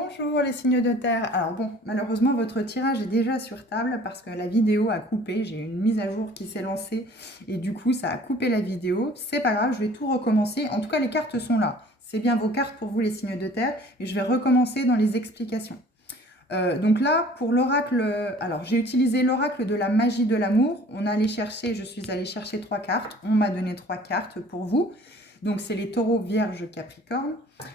Bonjour les signes de terre. Alors bon, malheureusement votre tirage est déjà sur table parce que la vidéo a coupé. J'ai une mise à jour qui s'est lancée et du coup ça a coupé la vidéo. C'est pas grave, je vais tout recommencer. En tout cas les cartes sont là. C'est bien vos cartes pour vous les signes de terre et je vais recommencer dans les explications. Donc là pour l'oracle, alors j'ai utilisé l'oracle de la magie de l'amour. Je suis allée chercher 3 cartes. On m'a donné 3 cartes pour vous. Donc c'est les taureaux, vierges, capricorne.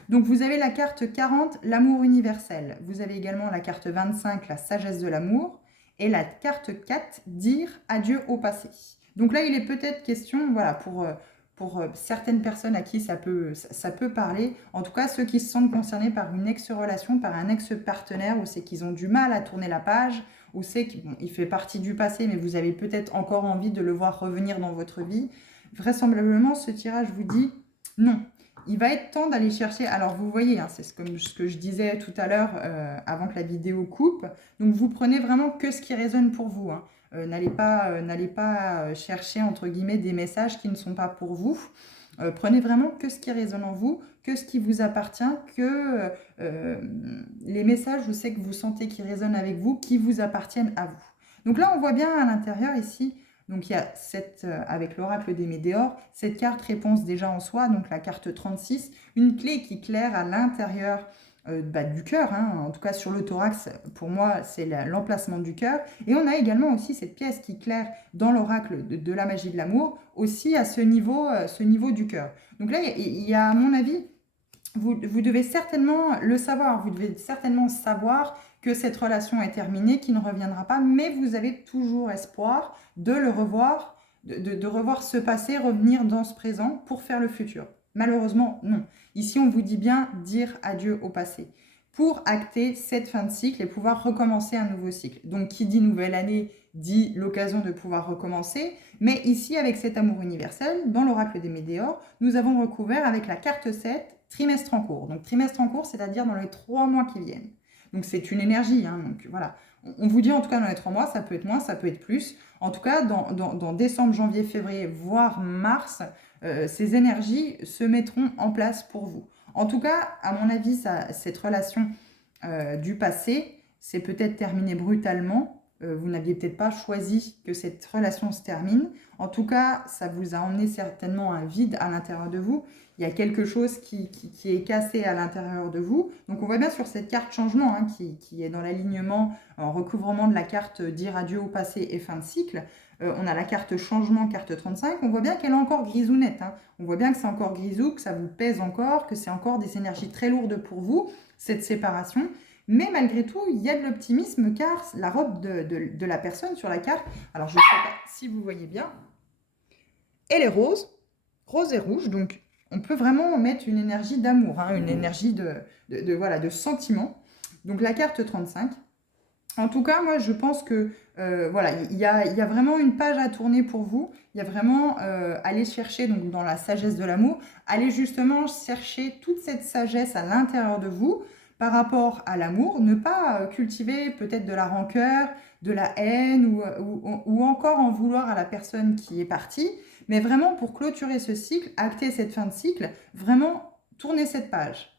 Donc vous avez la carte 40, l'amour universel. Vous avez également la carte 25, la sagesse de l'amour. Et la carte 4, dire adieu au passé. Donc là, il est peut-être question, voilà, pour certaines personnes à qui ça peut parler, en tout cas ceux qui se sentent concernés par une ex-relation, par un ex-partenaire, ou c'est qu'ils ont du mal à tourner la page, ou c'est qu'il fait partie du passé, mais vous avez peut-être encore envie de le voir revenir dans votre vie. Vraisemblablement, ce tirage vous dit non. Il va être temps d'aller chercher. Alors, vous voyez, hein, c'est comme ce que je disais tout à l'heure avant que la vidéo coupe. Donc, vous prenez vraiment que ce qui résonne pour vous. Hein. N'allez pas chercher, entre guillemets, des messages qui ne sont pas pour vous. Prenez vraiment que ce qui résonne en vous, que ce qui vous appartient, que les messages, je sais que vous sentez qui résonnent avec vous, qui vous appartiennent à vous. Donc là, on voit bien à l'intérieur ici. Donc il y a avec l'oracle des Médéors, cette carte réponse déjà en soi, donc la carte 36, une clé qui claire à l'intérieur du cœur, hein, en tout cas sur le thorax, pour moi c'est l'emplacement du cœur. Et on a également aussi cette pièce qui claire dans l'oracle de la magie de l'amour, aussi à ce niveau du cœur. Donc là, il y a à mon avis, vous devez certainement le savoir, vous devez certainement savoir que cette relation est terminée, qu'il ne reviendra pas, mais vous avez toujours espoir de le revoir, de revoir ce passé revenir dans ce présent pour faire le futur. Malheureusement, non. Ici, on vous dit bien dire adieu au passé pour acter cette fin de cycle et pouvoir recommencer un nouveau cycle. Donc, qui dit nouvelle année dit l'occasion de pouvoir recommencer. Mais ici, avec cet amour universel, dans l'oracle des Médéors, nous avons recouvert avec la carte 7, trimestre en cours. Donc, trimestre en cours, c'est-à-dire dans les 3 mois qui viennent. Donc, c'est une énergie. Hein, donc, voilà. On vous dit en tout cas dans les 3 mois, ça peut être moins, ça peut être plus. En tout cas, dans décembre, janvier, février, voire mars, ces énergies se mettront en place pour vous. En tout cas, à mon avis, cette relation du passé, c'est peut-être terminé brutalement. Vous n'aviez peut-être pas choisi que cette relation se termine. En tout cas, ça vous a emmené certainement un vide à l'intérieur de vous. Il y a quelque chose qui est cassé à l'intérieur de vous. Donc on voit bien sur cette carte changement hein, qui est dans l'alignement, en recouvrement de la carte dire adieu au passé et fin de cycle. On a la carte changement, carte 35. On voit bien qu'elle est encore grisounette. Hein. On voit bien que c'est encore grisou, que ça vous pèse encore, que c'est encore des énergies très lourdes pour vous, cette séparation. Mais malgré tout, il y a de l'optimisme car la robe de la personne sur la carte, alors je ne sais pas si vous voyez bien, elle est rose et rouge. Donc on peut vraiment mettre une énergie d'amour, hein, une énergie de sentiment. Donc la carte 35. En tout cas, moi, je pense que voilà, il y a vraiment une page à tourner pour vous. Il y a vraiment aller chercher donc dans la sagesse de l'amour, aller justement chercher toute cette sagesse à l'intérieur de vous par rapport à l'amour, ne pas cultiver peut-être de la rancœur, de la haine ou encore en vouloir à la personne qui est partie, mais vraiment pour clôturer ce cycle, acter cette fin de cycle, vraiment tourner cette page.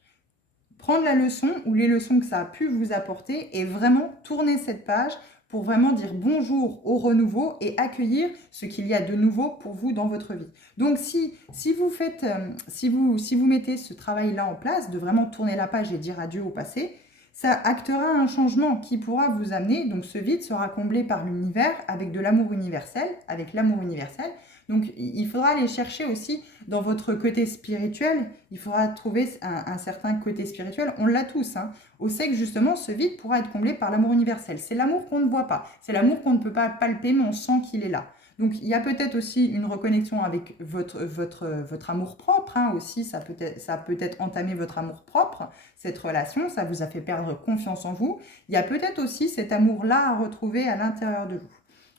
Prendre la leçon ou les leçons que ça a pu vous apporter et vraiment tourner cette page pour vraiment dire bonjour au renouveau et accueillir ce qu'il y a de nouveau pour vous dans votre vie. Donc si vous mettez ce travail-là en place, de vraiment tourner la page et dire adieu au passé, ça actera un changement qui pourra vous amener, donc ce vide sera comblé par l'univers avec de l'amour universel, avec l'amour universel. Donc il faudra aller chercher aussi dans votre côté spirituel, il faudra trouver un certain côté spirituel, on l'a tous. Hein. On sait que justement ce vide pourra être comblé par l'amour universel. C'est l'amour qu'on ne voit pas, c'est l'amour qu'on ne peut pas palper, mais on sent qu'il est là. Donc il y a peut-être aussi une reconnexion avec votre amour propre, hein, aussi, ça peut être entamé votre amour propre, cette relation, ça vous a fait perdre confiance en vous. Il y a peut-être aussi cet amour-là à retrouver à l'intérieur de vous.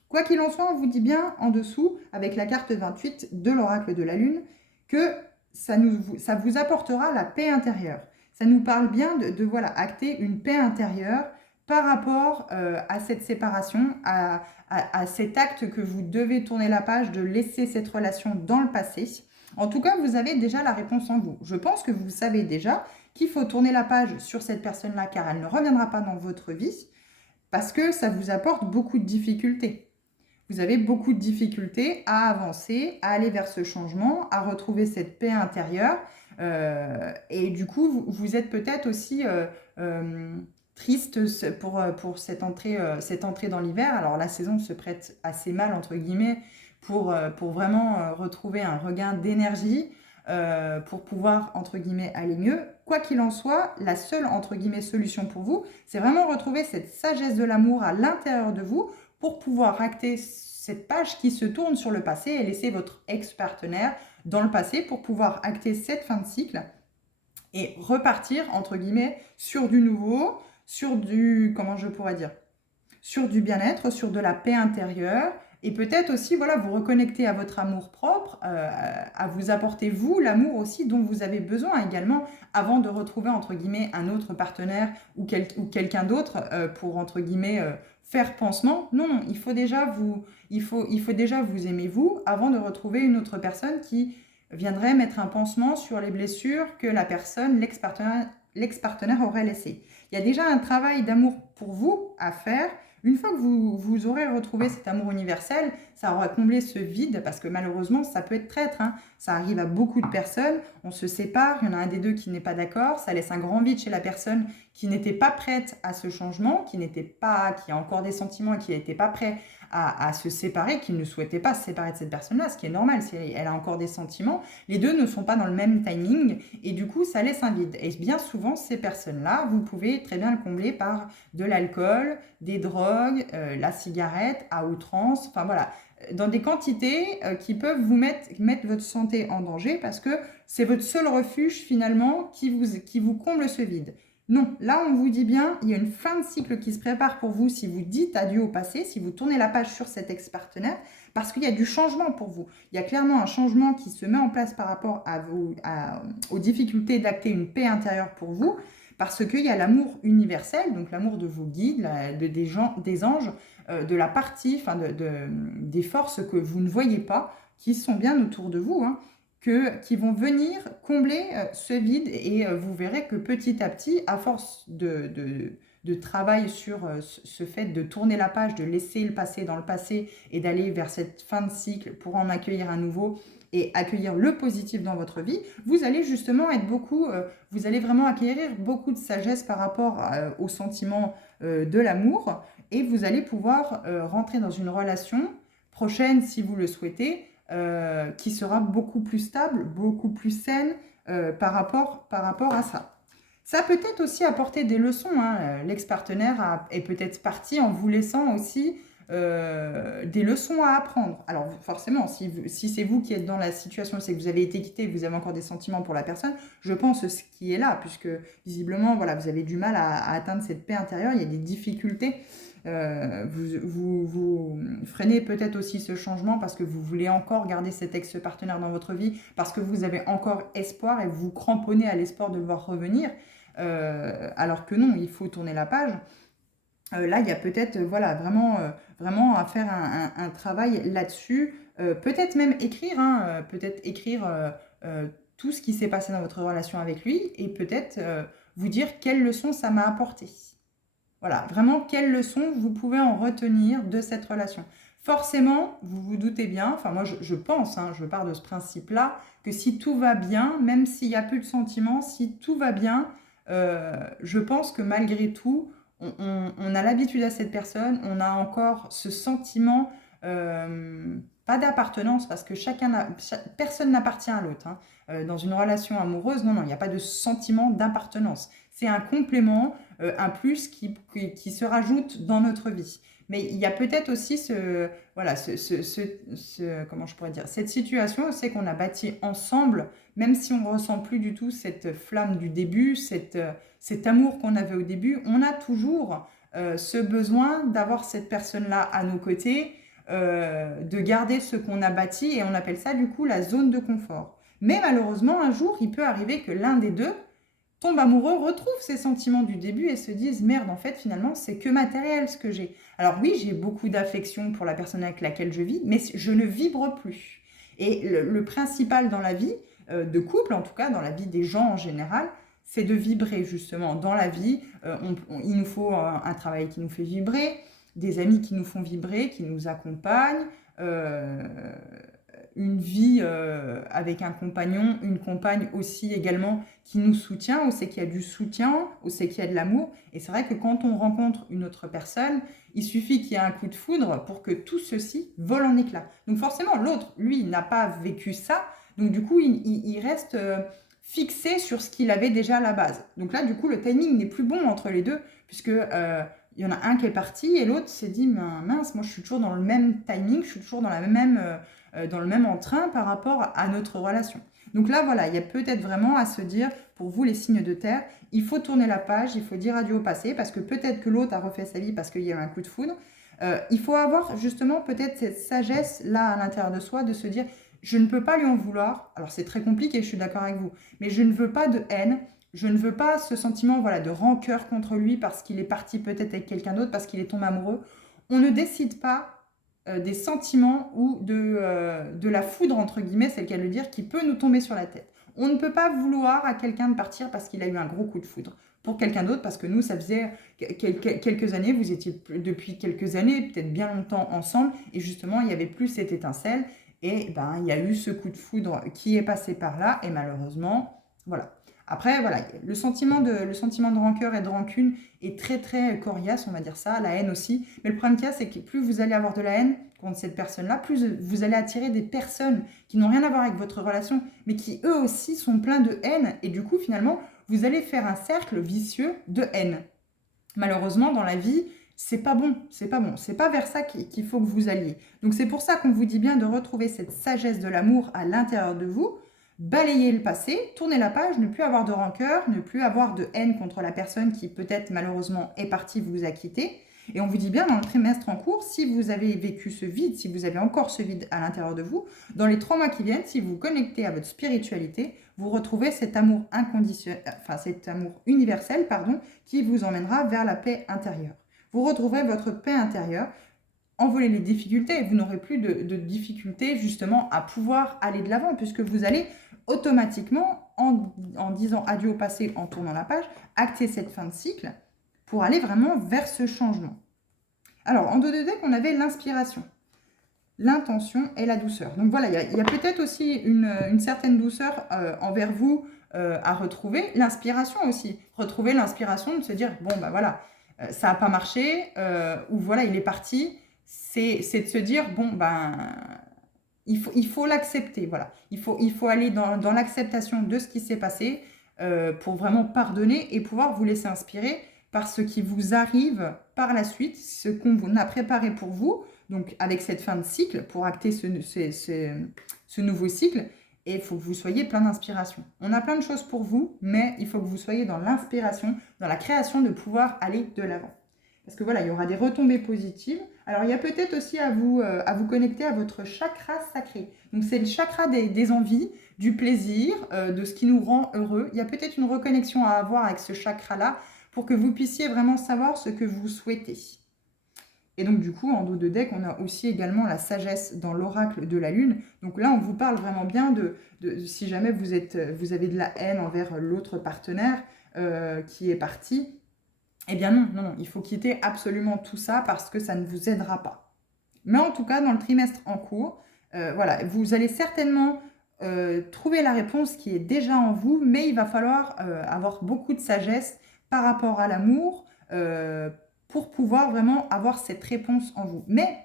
Quoi qu'il en soit, on vous dit bien en dessous, avec la carte 28 de l'oracle de la Lune, que ça vous apportera la paix intérieure. Ça nous parle bien de voilà, acter une paix intérieure par rapport à cette séparation, à cet acte que vous devez tourner la page, de laisser cette relation dans le passé. En tout cas, vous avez déjà la réponse en vous. Je pense que vous savez déjà qu'il faut tourner la page sur cette personne-là car elle ne reviendra pas dans votre vie parce que ça vous apporte beaucoup de difficultés. Vous avez beaucoup de difficultés à avancer, à aller vers ce changement, à retrouver cette paix intérieure. Et du coup, vous êtes peut-être aussi triste pour cette entrée dans l'hiver. Alors la saison se prête assez mal, entre guillemets, pour vraiment retrouver un regain d'énergie, pour pouvoir, entre guillemets, aller mieux. Quoi qu'il en soit, la seule, entre guillemets, solution pour vous, c'est vraiment retrouver cette sagesse de l'amour à l'intérieur de vous pour pouvoir acter cette page qui se tourne sur le passé et laisser votre ex-partenaire dans le passé pour pouvoir acter cette fin de cycle et repartir, entre guillemets, sur du nouveau, sur du, comment je pourrais dire, sur du bien-être, sur de la paix intérieure et peut-être aussi, voilà, vous reconnecter à votre amour propre, à vous apporter, vous, l'amour aussi dont vous avez besoin également avant de retrouver, entre guillemets, un autre partenaire ou quelqu'un d'autre pour, entre guillemets, faire pansement. Non, il faut déjà vous aimer, vous, avant de retrouver une autre personne qui viendrait mettre un pansement sur les blessures que la personne, l'ex-partenaire aurait laissées. Il y a déjà un travail d'amour pour vous à faire. Une fois que vous aurez retrouvé cet amour universel, ça aura comblé ce vide, parce que malheureusement, ça peut être traître, hein. Ça arrive à beaucoup de personnes, on se sépare, il y en a un des deux qui n'est pas d'accord, ça laisse un grand vide chez la personne qui n'était pas prête à ce changement, qui a encore des sentiments et qui n'était pas prêt à se séparer, qui ne souhaitait pas se séparer de cette personne-là, ce qui est normal, si elle a encore des sentiments. Les deux ne sont pas dans le même timing, et du coup, ça laisse un vide. Et bien souvent, ces personnes-là, vous pouvez très bien le combler par de l'alcool, des drogues, la cigarette à outrance, enfin voilà, dans des quantités qui peuvent vous mettre votre santé en danger parce que c'est votre seul refuge finalement qui vous comble ce vide. Non, là on vous dit bien, il y a une fin de cycle qui se prépare pour vous si vous dites adieu au passé, si vous tournez la page sur cet ex-partenaire, parce qu'il y a du changement pour vous. Il y a clairement un changement qui se met en place par rapport aux difficultés d'acter une paix intérieure pour vous, parce qu'il y a l'amour universel, donc l'amour de vos guides, des anges, de la partie, enfin des forces que vous ne voyez pas, qui sont bien autour de vous, hein, qui vont venir combler ce vide et vous verrez que petit à petit, à force de travail sur ce fait de tourner la page, de laisser le passé dans le passé et d'aller vers cette fin de cycle pour en accueillir un nouveau et accueillir le positif dans votre vie, vous allez justement vous allez vraiment acquérir beaucoup de sagesse par rapport au sentiment de l'amour et vous allez pouvoir rentrer dans une relation prochaine si vous le souhaitez, qui sera beaucoup plus stable, beaucoup plus saine par rapport à ça. Ça peut être aussi apporter des leçons, hein. L'ex-partenaire est peut-être parti en vous laissant aussi des leçons à apprendre. Alors forcément, si c'est vous qui êtes dans la situation, c'est que vous avez été quitté, vous avez encore des sentiments pour la personne, je pense ce qui est là, puisque visiblement, voilà, vous avez du mal à atteindre cette paix intérieure, il y a des difficultés. Vous freinez peut-être aussi ce changement parce que vous voulez encore garder cet ex-partenaire dans votre vie, parce que vous avez encore espoir et vous cramponnez à l'espoir de le voir revenir, alors que non, il faut tourner la page. Là, il y a peut-être voilà, vraiment à faire un travail là-dessus. Peut-être même écrire, hein, tout ce qui s'est passé dans votre relation avec lui et peut-être vous dire quelle leçon ça m'a apporté. Voilà, vraiment, quelles leçons vous pouvez en retenir de cette relation. Forcément, vous vous doutez bien, enfin moi je pense, hein, je pars de ce principe-là, que si tout va bien, même s'il n'y a plus de sentiments, si tout va bien, je pense que malgré tout, on a l'habitude à cette personne, on a encore ce sentiment, pas d'appartenance, parce que personne n'appartient à l'autre, hein. Dans une relation amoureuse, non, il n'y a pas de sentiment d'appartenance. C'est un complément, un plus qui se rajoute dans notre vie. Mais il y a peut-être aussi comment je pourrais dire, cette situation, c'est qu'on a bâti ensemble, même si on ne ressent plus du tout cette flamme du début, cet amour qu'on avait au début, on a toujours ce besoin d'avoir cette personne-là à nos côtés, de garder ce qu'on a bâti, et on appelle ça du coup la zone de confort. Mais malheureusement, un jour, il peut arriver que l'un des deux tombe amoureux, retrouve ses sentiments du début et se dise « Merde, en fait, finalement, c'est que matériel ce que j'ai. » Alors oui, j'ai beaucoup d'affection pour la personne avec laquelle je vis, mais je ne vibre plus. Et le principal dans la vie de couple, en tout cas dans la vie des gens en général, c'est de vibrer justement dans la vie. Il nous faut un travail qui nous fait vibrer, des amis qui nous font vibrer, qui nous accompagnent, une vie avec un compagnon, une compagne aussi également qui nous soutient, on sait qu'il y a du soutien, on sait qu'il y a de l'amour. Et c'est vrai que quand on rencontre une autre personne, il suffit qu'il y ait un coup de foudre pour que tout ceci vole en éclats. Donc forcément, l'autre, lui, n'a pas vécu ça. Donc du coup, il reste fixé sur ce qu'il avait déjà à la base. Donc là, du coup, le timing n'est plus bon entre les deux, puisque il y en a un qui est parti et l'autre s'est dit, mince, moi je suis toujours dans le même timing, je suis toujours dans le même entrain par rapport à notre relation. Donc là, voilà, il y a peut-être vraiment à se dire, pour vous les signes de terre, il faut tourner la page, il faut dire adieu au passé, parce que peut-être que l'autre a refait sa vie parce qu'il y a eu un coup de foudre. Il faut avoir justement peut-être cette sagesse là à l'intérieur de soi, de se dire, je ne peux pas lui en vouloir. Alors c'est très compliqué, je suis d'accord avec vous, mais je ne veux pas de haine, je ne veux pas ce sentiment voilà, de rancœur contre lui parce qu'il est parti peut-être avec quelqu'un d'autre, parce qu'il est tombé amoureux. On ne décide pas des sentiments ou de la foudre, entre guillemets, c'est le cas de le dire, qui peut nous tomber sur la tête. On ne peut pas vouloir à quelqu'un de partir parce qu'il a eu un gros coup de foudre pour quelqu'un d'autre, parce que nous, ça faisait quelques années, vous étiez depuis quelques années, peut-être bien longtemps ensemble, et justement, il n'y avait plus cette étincelle, et ben, il y a eu ce coup de foudre qui est passé par là, et malheureusement, voilà. Après, voilà, le sentiment de rancœur et de rancune est très, très coriace, on va dire ça, la haine aussi. Mais le problème qu'il y a, c'est que plus vous allez avoir de la haine contre cette personne-là, plus vous allez attirer des personnes qui n'ont rien à voir avec votre relation, mais qui eux aussi sont pleins de haine. Et du coup, finalement, vous allez faire un cercle vicieux de haine. Malheureusement, dans la vie, c'est pas bon, c'est pas bon, c'est pas vers ça qu'il faut que vous alliez. Donc c'est pour ça qu'on vous dit bien de retrouver cette sagesse de l'amour à l'intérieur de vous, balayer le passé, tourner la page, ne plus avoir de rancœur, ne plus avoir de haine contre la personne qui peut-être malheureusement est partie, vous a quitté. Et on vous dit bien dans le trimestre en cours, si vous avez vécu ce vide, si vous avez encore ce vide à l'intérieur de vous, dans les 3 mois qui viennent, si vous vous connectez à votre spiritualité, vous retrouvez cet amour inconditionnel, enfin cet amour universel, pardon, qui vous emmènera vers la paix intérieure. Vous retrouverez votre paix intérieure, envoler les difficultés, vous n'aurez plus de difficultés justement à pouvoir aller de l'avant, puisque vous allez automatiquement, en disant adieu au passé, en tournant la page, acter cette fin de cycle pour aller vraiment vers ce changement. Alors, en 2 deck, on avait l'inspiration, l'intention et la douceur. Donc voilà, il y a peut-être aussi une certaine douceur envers vous à retrouver. L'inspiration aussi. Retrouver l'inspiration de se dire, bon, bah voilà, ça n'a pas marché, ou voilà, il est parti. C'est de se dire, bon, ben, il faut l'accepter, voilà. Il faut aller dans l'acceptation de ce qui s'est passé pour vraiment pardonner et pouvoir vous laisser inspirer par ce qui vous arrive par la suite, ce qu'on a préparé pour vous, donc avec cette fin de cycle, pour acter ce nouveau cycle, et il faut que vous soyez plein d'inspiration. On a plein de choses pour vous, mais il faut que vous soyez dans l'inspiration, dans la création de pouvoir aller de l'avant. Parce que voilà, il y aura des retombées positives. Alors, il y a peut-être aussi à vous connecter à votre chakra sacré. Donc, c'est le chakra des envies, du plaisir, de ce qui nous rend heureux. Il y a peut-être une reconnexion à avoir avec ce chakra-là pour que vous puissiez vraiment savoir ce que vous souhaitez. Et donc, du coup, en dos de deck, on a aussi également la sagesse dans l'oracle de la Lune. Donc là, on vous parle vraiment bien de si jamais vous avez de la haine envers l'autre partenaire qui est parti. Eh bien non, il faut quitter absolument tout ça parce que ça ne vous aidera pas. Mais en tout cas, dans le trimestre en cours, voilà, vous allez certainement trouver la réponse qui est déjà en vous, mais il va falloir avoir beaucoup de sagesse par rapport à l'amour pour pouvoir vraiment avoir cette réponse en vous. Mais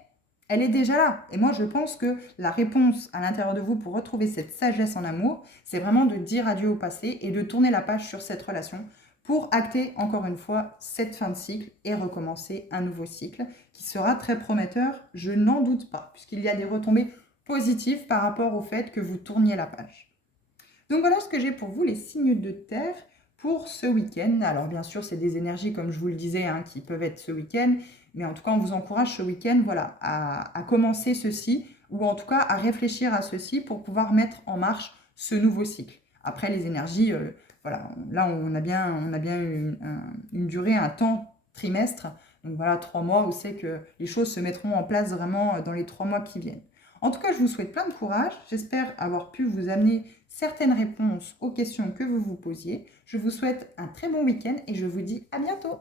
elle est déjà là. Et moi, je pense que la réponse à l'intérieur de vous pour retrouver cette sagesse en amour, c'est vraiment de dire adieu au passé et de tourner la page sur cette relation pour acter encore une fois cette fin de cycle et recommencer un nouveau cycle qui sera très prometteur, je n'en doute pas, puisqu'il y a des retombées positives par rapport au fait que vous tourniez la page. Donc voilà ce que j'ai pour vous, les signes de terre pour ce week-end. Alors bien sûr, c'est des énergies, comme je vous le disais, qui peuvent être ce week-end, mais en tout cas, on vous encourage ce week-end voilà, à commencer ceci, ou en tout cas à réfléchir à ceci pour pouvoir mettre en marche ce nouveau cycle. Après, les énergies... voilà, là, on a bien une durée, un temps trimestre. Donc voilà, 3 mois où c'est que les choses se mettront en place vraiment dans les 3 mois qui viennent. En tout cas, je vous souhaite plein de courage. J'espère avoir pu vous amener certaines réponses aux questions que vous vous posiez. Je vous souhaite un très bon week-end et je vous dis à bientôt.